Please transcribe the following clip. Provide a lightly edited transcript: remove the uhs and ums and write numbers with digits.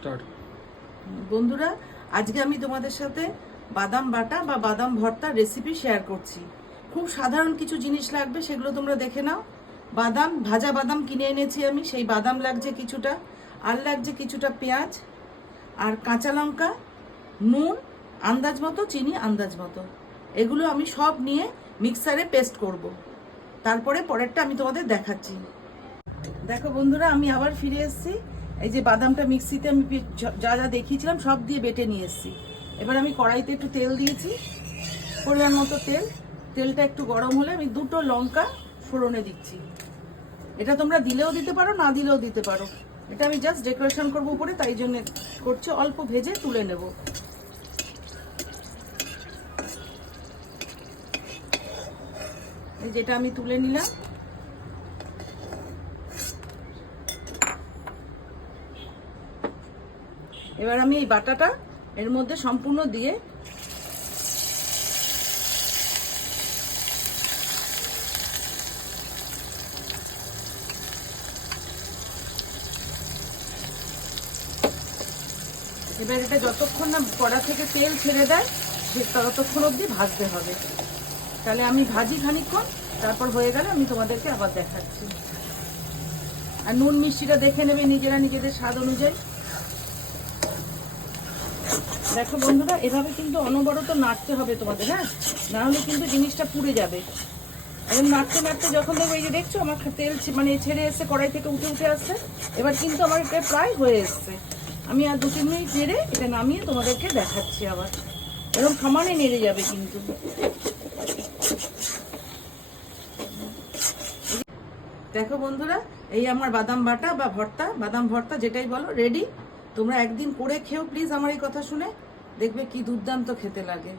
Start. বন্ধুরা, আজকে আমি তোমাদের সাথে বাদাম বাটা বা বাদাম ভর্তার রেসিপি শেয়ার করছি। খুব সাধারণ কিছু জিনিস লাগবে, সেগুলো তোমরা দেখে নাও। বাদাম, ভাজা বাদাম কিনে এনেছি আমি, সেই বাদাম লাগছে কিছুটা, আর লাগছে কিছুটা পেঁয়াজ আর কাঁচা লঙ্কা, নুন আন্দাজ মতো, চিনি আন্দাজ মতো। এগুলো আমি সব নিয়ে মিক্সারে পেস্ট করব। তারপরে পরেরটা আমি তোমাদের দেখাচ্ছি। দেখো বন্ধুরা, আমি আবার ফিরে এসেছি। এই যে বাদামটা মিক্সিতে আমি যা যা দেখিয়েছিলাম সব দিয়ে বেটে নিয়ে এসেছি। এবার আমি কড়াইতে একটু তেল দিয়েছি, পরিমাণ মতো তেল। তেলটা একটু গরম হলে আমি দুটো লঙ্কা ফোড়নে দিচ্ছি। এটা তোমরা দিলেও দিতে পারো, না দিলেও দিতে পারো। এটা আমি জাস্ট ডেকোরেশন করবো উপরে, তাই জন্য করছি। অল্প ভেজে তুলে নেব। এই যেটা আমি তুলে নিলাম। এবার আমি এই বাটাটা এর মধ্যে সম্পূর্ণ দিয়ে এবার এটা যতক্ষণ না কড়া থেকে তেল ছেড়ে দেয় ততক্ষণ অবধি ভাজতে হবে। তাহলে আমি ভাজি খানিকক্ষণ, তারপর হয়ে গেলে আমি তোমাদেরকে আবার দেখাচ্ছি। আর নুন মিষ্টিটা দেখে নেবে নিজেরা, নিজেদের স্বাদ অনুযায়ী। দেখো বন্ধুরা, এভাবে কিন্তু অনবরত নাড়তে হবে তোমাদের, হ্যাঁ, না হলে কিন্তু জিনিসটা পুড়ে যাবে। এবং নাড়তে নাড়তে যখন দেখো, এই যে দেখছো আমার তেল মানে ছেড়ে এসছে, কড়াই থেকে উঠে উঠে আসছে। এবার কিন্তু আমার এটা প্রায় হয়ে এসছে। আমি আর 2-3 মিনিট নেড়ে এটা নামিয়ে তোমাদেরকে দেখাচ্ছি আবার। এরকম সমানে নেড়ে যাবে কিন্তু। দেখো বন্ধুরা, এই আমার বাদাম বাটা বা ভর্তা, বাদাম ভর্তা যেটাই বলো, রেডি। তোমরা একদিন করে খেও প্লিজ আমার এই কথা শুনে, দেখবে কি দুর্দান্ত খেতে লাগে।